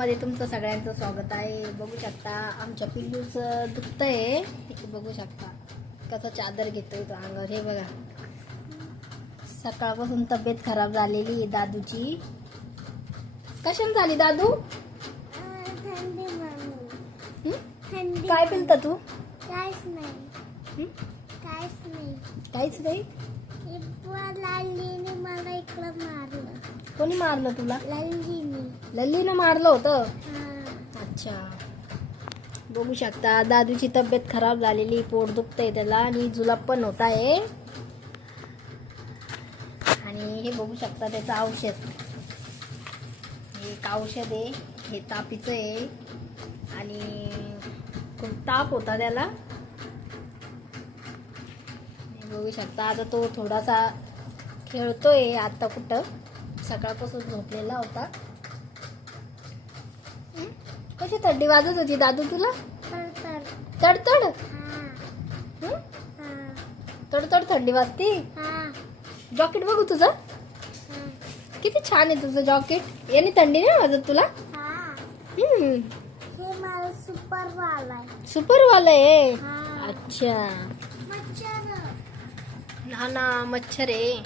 ब्लॉगमध्ये तुमचं सगळ्यांचं स्वागत आहे. बघू शकता आमच्या पिल्लूचं दुखतंय. बघू शकता कसं चादर घेतोय तो अंगावर. हे बघा, सकाळपासून तब्येत खराब झालेली आहे दादूची. कशाने झाली दादू? काय पिलता तू? काहीच नाही. काहीच नाही. लल्लीने मला इकडं मारलं. कोणी मारलं तुला? लल्लीनं मारलं होतं. अच्छा, बघू शकता दादूची तब्येत खराब झालेली, पोट दुखतंय त्याला आणि जुलाब पण होत आहे. आणि हे बघू शकता त्याचं औषध. हे एक औषध आहे, हे तापीचं आहे आणि खूप ताप होता त्याला. बघू शकता आता तो थोडासा खेळतोय. आता कुठं, सकाळपासून झोपलेला होता. कशी थंडी वाजत होती दादू तुला? तडतड तडतड थंडी वाजती. जॉकेट बघू तुझं, किती छान आहे तुझं जॉकेट. याने थंडी नाही वाजत तुला? सुपर वाला आहे. अच्छा, ना मच्छर आहे.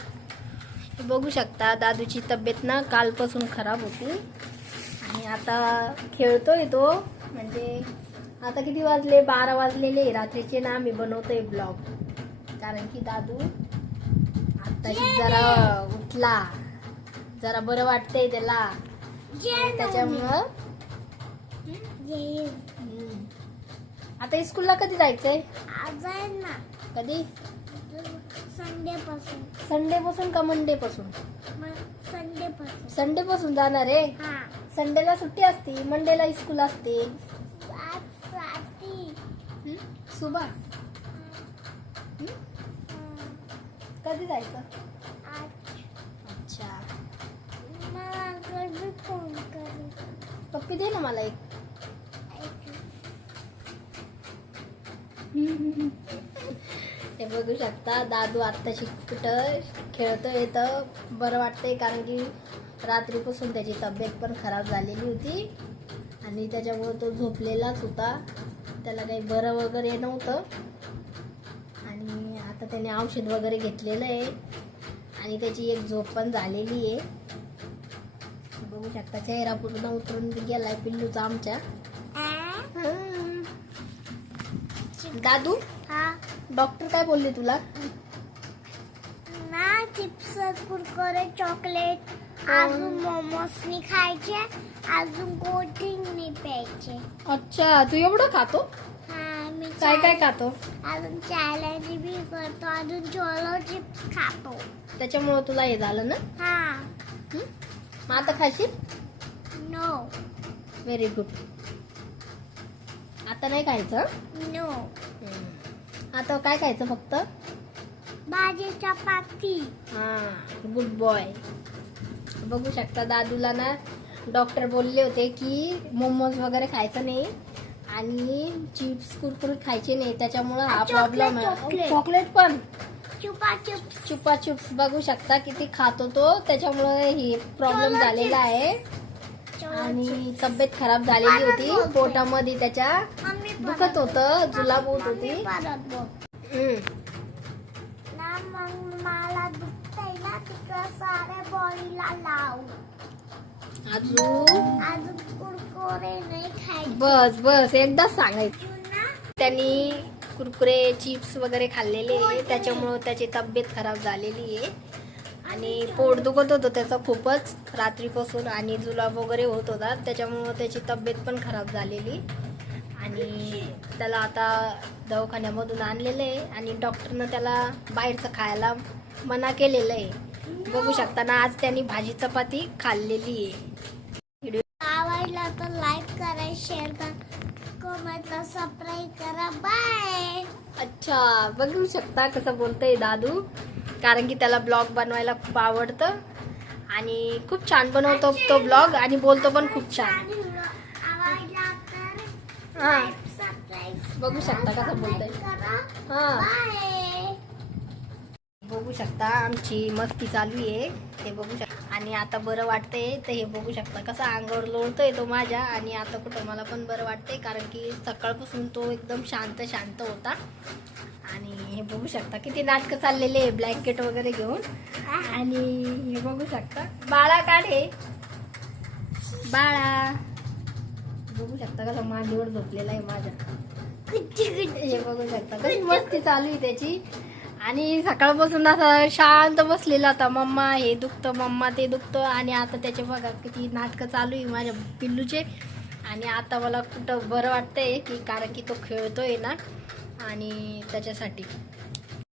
बघू शकता दादूची तब्येत ना कालपासून खराब होती आणि आता खेळतोय तो. म्हणजे आता किती वाजले? 12 वाजलेले रात्रीचे ना. आम्ही बनवतोय ब्लॉग कारण की दादू आताशी जरा उठला, जरा बरं वाटतंय त्याला, त्याच्यामुळं. आता स्कूलला कधी जायचंय? कधी? संडे पासून का मंडे पासून? संडे पासून जाणार आहे. संडेला सुट्टी असते, मंडेला स्कूल असते. सुबह कधी जायचं? अच्छा, पप्पी दे ना मला एक. हे बघू शकता दादू आत्ताशी कुठं खेळतोय तर बरं वाटतंय कारण की रात्रीपासून त्याची तब्येत पण खराब झालेली होती आणि त्याच्यामुळे तो झोपलेलाच होता. त्याला काही बरं वगैरे नव्हतं आणि आता त्याने औषध वगैरे घेतलेलं आहे आणि त्याची एक झोप पण झालेली आहे. बघू शकता चेहरा पूर्ण उतरून गेलाय पिल्लूचा आमच्या. दादू, डॉक्टर काय बोलले तुला? ना चिप्स, कुरकुरे, चॉकलेट, अजून मोमोज नाही खायचे, अजून कोल्ड ड्रिंक नाही प्यायचे. अच्छा, तू एवढं खातो? मी काय काय खातो? अजून चॅलेंज बी करतो, अजून चोलो चिप्स खातो. त्याच्यामुळे तुला हे झालं ना? मग आता खाशील? नो. Very good. आता नाही खायचं? नो. आता काय खायचं? फक्त भाजी चपाती. Good boy. बघू शकता दादूला ना डॉक्टर बोलले होते की मोमोज वगैरे खायचं नाही आणि चिप्स कुरकुरे खायचे नाही, त्याच्यामुळे हा प्रॉब्लेम आहे. चॉकलेट पण चुपा चिप्स बघू शकता किती खातो तो, त्याच्यामुळे ही प्रॉब्लेम झालेला आहे. आणि तब्येत खराब झालेली होती, पोटामध्ये त्याच्या दुखत होतं, जुलाब होत होती. मला दुखतंय ना तिकडं साऱ्या बॉडीला लाव. अजून कुरकुरे नाही खायचे. बस एकदाच सांगायचं. त्यांनी कुरकुरे चिप्स वगैरे खाल्लेले आहे, त्याच्यामुळं त्याची तब्येत खराब झालेली आहे आणि पोट दुखत होतं त्याचं खूपच रात्रीपासून आणि जुलाब वगैरे होत होता, त्याच्यामुळं त्याची तब्येत पण खराब झालेली आणि त्याला आता दवाखान्यामधून आणलेलं आहे आणि डॉक्टरनं त्याला बाहेरचं खायला मना केलेलं आहे. बघू शकता ना आज त्यांनी भाजी चपाती खाल्लेली आहे. व्हिडिओ आवडला तर लाईक करा, शेअर करा, कमेंटला सबस्क्राईब करा. बाय. अच्छा, बघू शकता कसं बोलतोय दादू कारण की त्याला ब्लॉग बनवायला खूप आवडतं आणि खूप छान बनवतो तो ब्लॉग आणि बोलतो पण खूप छान. बघू शकता कसं बोलतोय. बघू शकता आमची मस्ती चालू आहे, हे बघू शकता. आणि आता बरं वाटतंय तर हे बघू शकता कसं अंगावर लोळतोय तो माझ्या. आणि आता कुठं मला पण बरं वाटतंय, कारण की सकाळपासून तो एकदम शांत शांत होता. आणि हे बघू शकता किती नाटकं चाललेले आहे ब्लँकेट वगैरे घेऊन. आणि हे बघू शकता बाळा काढे बाळा, बघू शकता कसं मांडीवर झोपलेला आहे माझ्या. हे बघू शकता कशी मस्ती चालू आहे त्याची. आणि सकाळपासून असा शांत बसलेला होता, मम्मा हे दुखतं मम्मा ते दुखतं. आणि आता त्याचे बघा किती नाटकं चालू आहे माझ्या पिल्लूचे. आणि आता मला कुठं बरं वाटतंय की कारण की तो खेळतोय ना, आणि त्याच्यासाठी